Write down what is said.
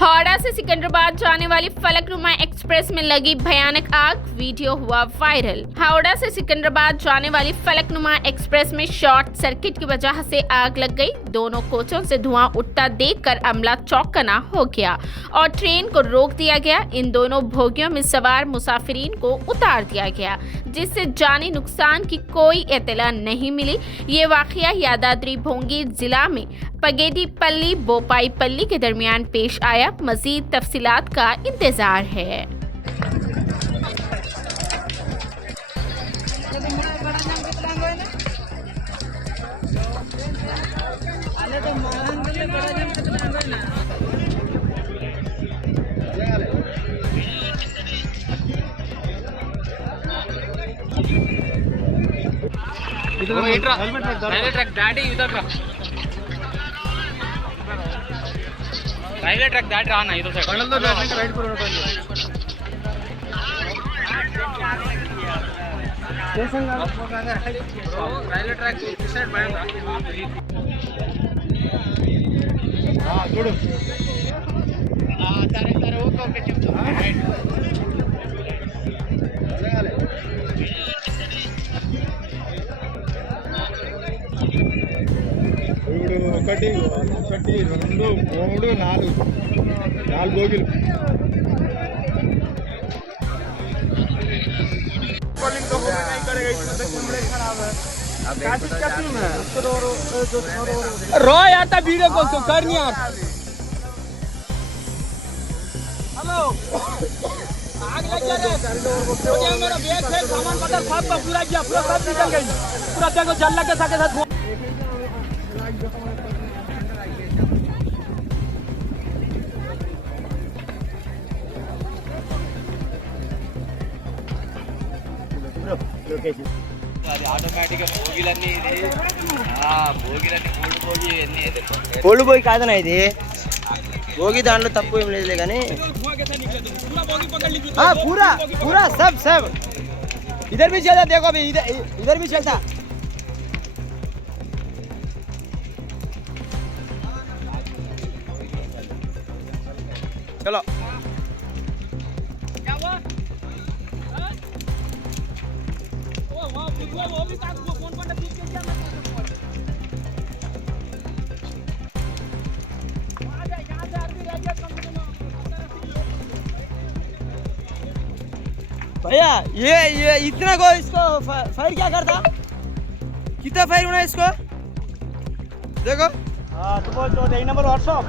हावड़ा से सिकंदराबाद जाने वाली फलकनुमा एक्सप्रेस में लगी भयानक आग, वीडियो हुआ वायरल। हावड़ा से सिकंदराबाद जाने वाली फलकनुमा एक्सप्रेस में शॉर्ट सर्किट की वजह से आग लग गई। दोनों कोचों से धुआं उठता देखकर अमला चौंकना हो गया और ट्रेन को रोक दिया गया। इन दोनों बोगियों में सवार मुसाफिरीन को उतार दिया गया, जिससे जानी नुकसान की कोई इत्तला नहीं मिली। ये वाकया यादाद्री भोंगी जिला में पगेडीपल्ली बोपाईपल्ली के दरमियान पेश आया। मजीद तफसीलात का इंतजार है। రైల్వే ట్రాక్ దాటి రానా ఇదో సైడ్ కడల్లో దాటి రైట్ पर రైల్వే ట్రాక్ ఈ సైడ్ బయట చూడు సరే ఓకే చెప్తా ఒకటి రెండు మూడు నాలుగు బోగిలు रो यार था वीडियो कॉल तो कर नहीं यार। हेलो आग लग गया मेरा बैग है, सामान पता सब का पूरा किया, पूरा सब निकल गई, पूरा देखो जल के साथ అది ఆటోమేటిక్ గా భోగిలన్నీ ఇది భోగిలన్నీ కోల్డ్ భోగి కాదనా ఇది భోగి దాంట్లో తప్పు ఏం లేదులే కానీ पूरा पूरा सब इधर भी चलता देखो अभी इधर भी चलता चलो क्या हुआ वो भी फोन पर दूध के क्या भैया ये इतना को इसको फायर क्या करता, कितना फायर होना इसको देखो। हाँ तो बोल तो नंबर व्हाट्सअप